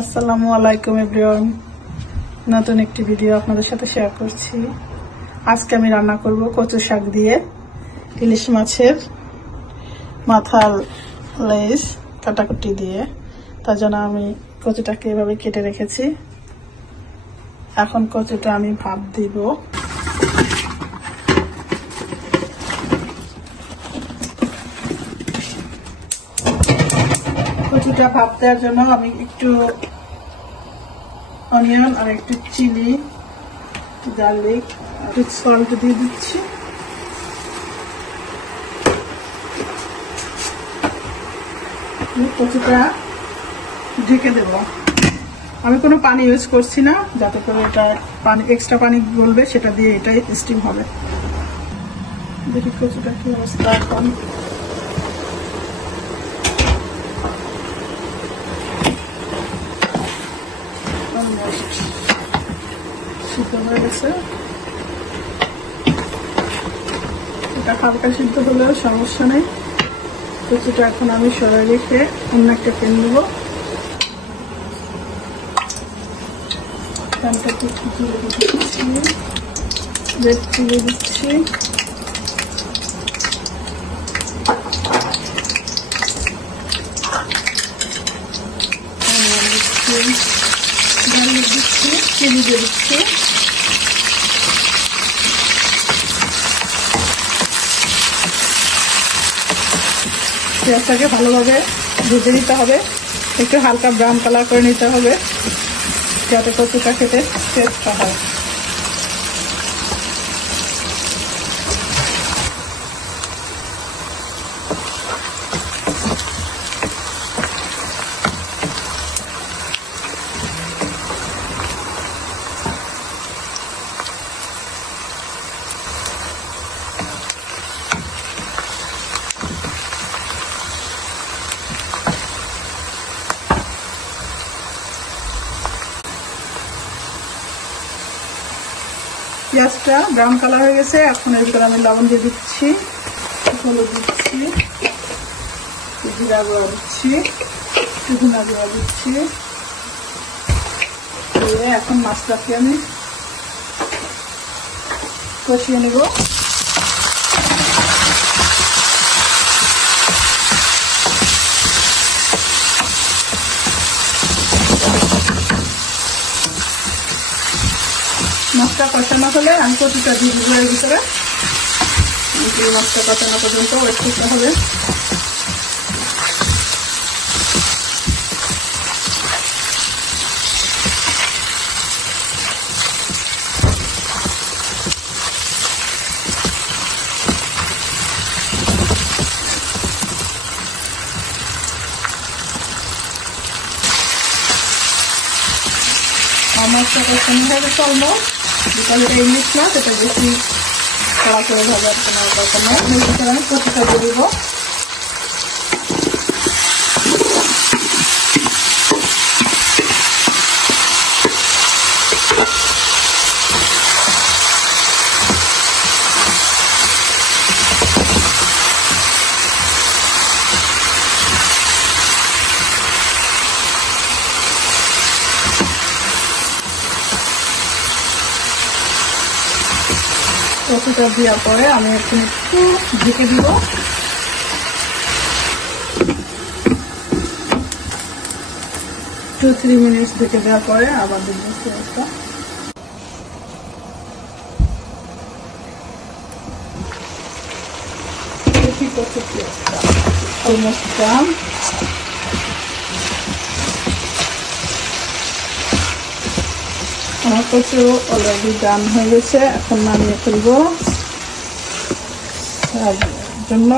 আসসালামু আলাইকুম এভরিওয়ান, নতুন একটি ভিডিও আপনাদের সাথে শেয়ার করছি। আজকে আমি রান্না করব কচু শাক দিয়ে ইলিশ মাছের মাথার লেজ কাটাকুটি দিয়ে। তার জন্য আমি কচুটাকে এভাবে কেটে রেখেছি। এখন কচুটা আমি ভাপ দিব। কচুটা ভাপ দেওয়ার জন্য আমি একটু অনিয়ন আর একটু চিলি, গার্লিক, একটু সল্ট দিয়ে দিচ্ছি। কচুটা ঢেকে দেব। আমি কোনো পানি ইউজ করছি না, যাতে করে এটা পানি এক্সট্রা পানি গলবে, সেটা দিয়ে এটাই স্টিম হবে। দেখি কচুটা কি অবস্থা। এখন সিদ্ধ হয়ে গেছে। এটা হালকা সিদ্ধ হলেও সমস্যা নেই। কচুটা এখন আমি সরাই রেখে অন্য একটা প্যান নেব। প্যানটাকে ঘুরে দিচ্ছি, রেড চিলি দিচ্ছি, গার্লিক দিচ্ছি, চিলি দিয়ে দিচ্ছি। পেঁয়াজটাকে ভালোভাবে ভেজে নিতে হবে, একটু হালকা ব্রাউন কালার করে নিতে হবে, যাতে কচুটা খেতে টেস্টটা হয়। পেঁয়াজটা ব্রাউন কালার হয়ে গেছে। এখন এর ভিতরে আমি লবণ দিয়ে দিচ্ছি, হলুদ দিচ্ছি, জিরা গুঁড়া দিচ্ছি, ধনিয়া গুঁড়া দিচ্ছি। এখন মাছটাকে আমি কষিয়ে নেব। মাছটা কষানো হলে আমি কচুটা দিয়ে দিব এর ভিতরে। মাছটা কষানো পর্যন্ত ওয়েট করতে হবে। মাছটা কষানো হয়ে গেছে অলমোস্ট। বিকজ এটা ইলিশ মাছ, এটা বেশি কড়া করে ভাজার কোনো দরকার নয়। আমি কচুটা দিয়ে দিব। কচুটা দেওয়ার পরে আমি এখন একটু ঢেকে দিব। টু 3 মিনিট ঢেকে দেওয়ার পরে আবার দিব পেঁয়াজটা। দেখি কচুর পেঁয়াজটা অলমোস্ট ডান। আমার কচু অলরেডি ডান হয়ে গেছে। এখন নামিয়ে ফেলবো। তার জন্য